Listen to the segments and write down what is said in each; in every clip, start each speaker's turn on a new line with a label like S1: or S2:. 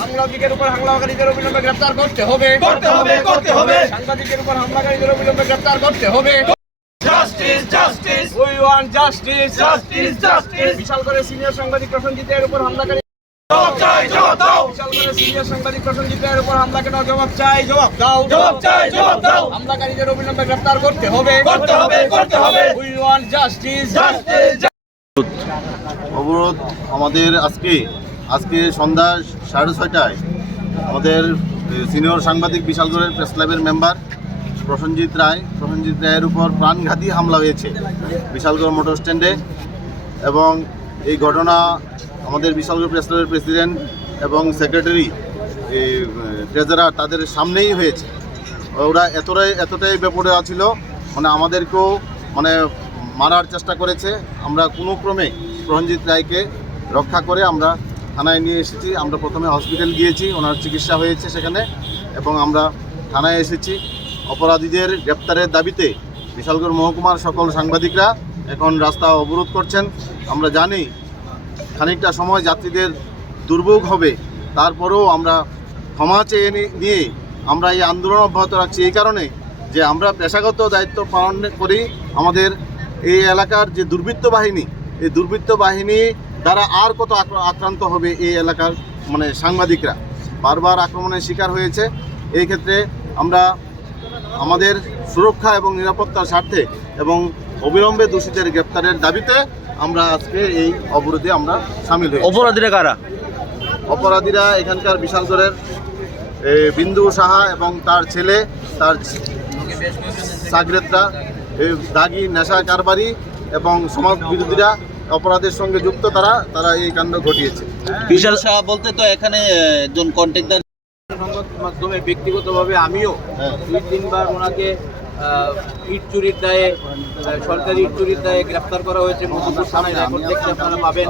S1: সাংবাদিকের উপর হামলাকারীদের অবিলম্বে গ্রেপ্তার করতে হবে।
S2: করতে হবে করতে হবে।
S1: সাংবাদিকের উপর হামলাকারীদের অবিলম্বে গ্রেপ্তার করতে হবে।
S2: Justice justice.
S1: We want justice.
S2: Justice justice.
S1: বিশাল করে সিনিয়র সাংবাদিক প্রসঞ্জিতের উপর হামলাকারী
S2: জবাব চাই জবাব দাও।
S1: বিশাল করে সিনিয়র সাংবাদিক প্রসঞ্জিতের উপর হামলা কেন জবাব চাই জবাব দাও।
S2: জবাব চাই জবাব দাও।
S1: হামলাকারীদের অবিলম্বে গ্রেপ্তার করতে হবে।
S2: করতে হবে করতে হবে।
S1: We want justice.
S2: জাস্টিস
S3: অবরোধ আমাদের আজকে আজকে সন্ধ্যা সাড়ে ছয়টায় আমাদের সিনিয়র সাংবাদিক বিশালগড়ের প্রেস ক্লাবের মেম্বার প্রসেনজিৎ রায়। প্রসেনজিৎ রায়ের উপর প্রাণঘাতী হামলা হয়েছে বিশালগড় মোটর স্ট্যান্ডে এবং এই ঘটনা আমাদের বিশালগড় প্রেস ক্লাবের প্রেসিডেন্ট এবং সেক্রেটারি ট্রেজারার তাদের সামনেই হয়েছে। ওরা এতটাই এতটাই বেপরে ছিল মানে আমাদেরকেও মানে মারার চেষ্টা করেছে। আমরা কোনো ক্রমে প্রণজিৎ রায়কে রক্ষা করে আমরা থানায় নিয়ে এসেছি। আমরা প্রথমে হসপিটাল গিয়েছি, ওনার চিকিৎসা হয়েছে সেখানে এবং আমরা থানায় এসেছি। অপরাধীদের গ্রেপ্তারের দাবিতে বিশালগড় মহকুমার সকল সাংবাদিকরা এখন রাস্তা অবরোধ করছেন। আমরা জানি খানিকটা সময় যাত্রীদের দুর্ভোগ হবে, তারপরেও আমরা ক্ষমা চেয়ে নিয়ে আমরা এই আন্দোলন অব্যাহত রাখছি। এই কারণে যে আমরা পেশাগত দায়িত্ব পালন করি, আমাদের এই এলাকার যে দুর্বৃত্ত বাহিনী, এই দুর্বৃত্ত বাহিনী দ্বারা আর কত আক্র- আক্রান্ত হবে এই এলাকার মানে সাংবাদিকরা? বারবার আক্রমণের শিকার হয়েছে। এই ক্ষেত্রে আমরা আমাদের সুরক্ষা এবং নিরাপত্তার স্বার্থে এবং অবিলম্বে দোষীদের গ্রেপ্তারের দাবিতে আমরা আজকে এই অবরোধে আমরা সামিল হই
S4: অপরাধীরা কারা?
S3: অপরাধীরা এখানকার বিশালগড়ের বিন্দু সাহা এবং তার ছেলে তার সাগরেতরা দাগি নেশা কারবারি এবং সমাজ বিরোধীরা অপরাধের সঙ্গে যুক্ত তারা তারা এই কাণ্ড ঘটিয়েছে।
S4: বিশাল শাহ বলতে তো এখানে একজন কন্ট্রাক্টর
S5: সংবাদ মাধ্যমে ব্যক্তিগতভাবে আমিও
S3: হ্যাঁ।
S5: দুই তিনবার ওনাকে ইট চুরির দায়ে সরকারি ইট চুরির দায়ে গ্রেফতার করা হয়েছে। মধুপুর থানায় রেকর্ড দেখতে আপনারা পাবেন।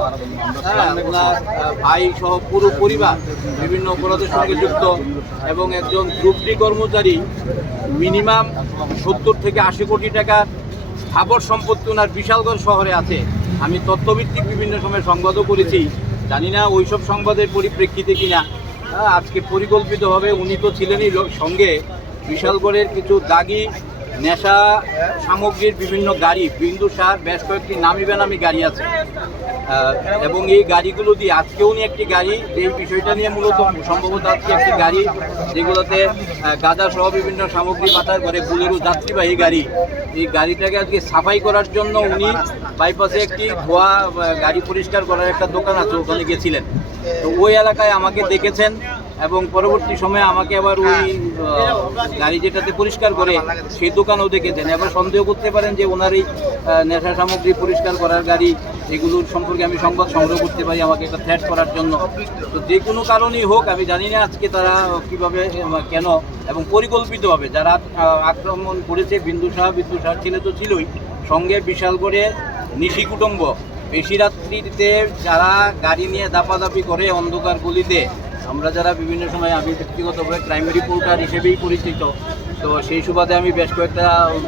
S5: হ্যাঁ ওনার ভাই সহ পুরো পরিবার বিভিন্ন অপরাধের সঙ্গে যুক্ত এবং একজন গ্রুপ ডি কর্মচারী মিনিমাম সত্তর থেকে আশি কোটি টাকার স্থাবর সম্পত্তি ওনার বিশালগড় শহরে আছে। আমি তত্ত্বভিত্তিক বিভিন্ন সময় সংবাদও করেছি। জানি না ওইসব সংবাদের পরিপ্রেক্ষিতে কিনা। আজকে পরিকল্পিতভাবে উনি তো ছিলেনই সঙ্গে। বিশালগড়ের কিছু দাগি নেশা সামগ্রীর বিভিন্ন গাড়ি, বিন্দু সার, বেশ কয়েকটি নামি বেনামি গাড়ি আছে। এবং এই গাড়িগুলো দিয়ে আজকেও উনি একটি গাড়ি যে বিষয়টা নিয়ে মূলত সম্ভবত আজকে একটি গাড়ি যেগুলোতে গাঁদা সহ বিভিন্ন সামগ্রী পাতার করে বুলেরও যাত্রীবাহী গাড়ি। এই গাড়িটাকে আজকে সাফাই করার জন্য উনি বাইপাসে একটি ধোয়া গাড়ি পরিষ্কার করার একটা দোকান আছে, ওখানে গেছিলেন। তো ওই এলাকায় আমাকে দেখেছেন এবং পরবর্তী সময়ে আমাকে আবার ওই গাড়ি যেটাতে পরিষ্কার করে সেই দোকানও দেখেছেন। এবার সন্দেহ করতে পারেন যে ওনার এই নেশা সামগ্রী পরিষ্কার করার গাড়ি, এগুলোর সম্পর্কে আমি সংবাদ সংগ্রহ করতে পারি আমাকে একটা থ্রেট করার জন্য। তো যে কোনো কারণেই হোক, আমি জানি না আজকে তারা কীভাবে কেন, এবং পরিকল্পিতভাবে যারা আক্রমণ করেছে, বিন্দু শাহ বিন্দু শাহ ছেলে তো ছিলই, সঙ্গে বিশাল করে নিশি কুটুম্ব। বেশি রাত্রিতে যারা গাড়ি নিয়ে দাপাদাপি করে অন্ধকার গলিতে আমরা যারা বিভিন্ন সময় আমি ব্যক্তিগতভাবে ক্রাইম রিপোর্টার হিসেবেই পরিচিত, তো সেই সুবাদে আমি বেশ কয়েকটা,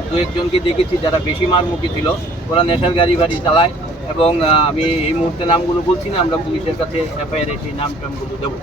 S5: দু একজনকে দেখেছি যারা বেশি মারমুখী ছিল। ওরা নেশার গাড়ি গাড়ি চালায় এবং আমি এই মুহূর্তে নামগুলো বলছি না, আমরা পুলিশের কাছে এফআইআর সেই নাম টামগুলো দেবো।